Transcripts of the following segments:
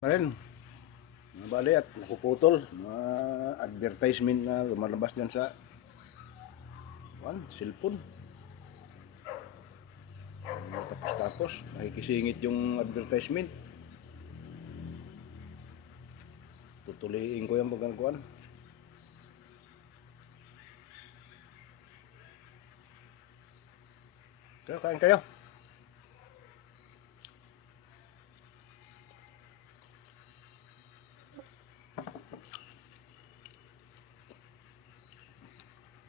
Rin, bali at napuputol mga advertisement na lumalabas dyan sa cellphone. Tapos nakikisingit yung advertisement. Tutuliin ko yung pagkakuan. Kain kayo.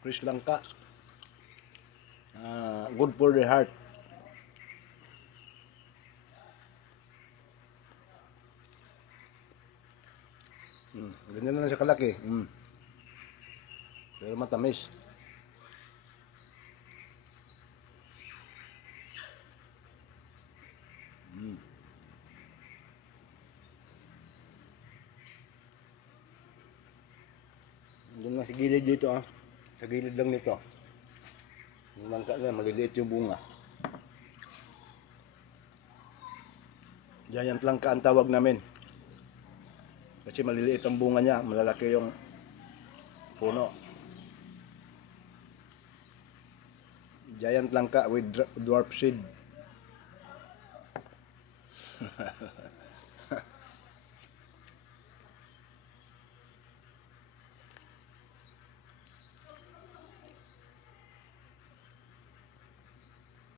Sri Lanka. Good for the heart. Ganyan na lang siya kalaki. Pero matamis. Doon lang sa gilid dito Sa gilid lang nito. Yung langka na, maliliit yung bunga. Giant langka ang tawag namin. Kasi maliliit ang bunga niya, malalaki yung puno. Giant langka with dwarf seed.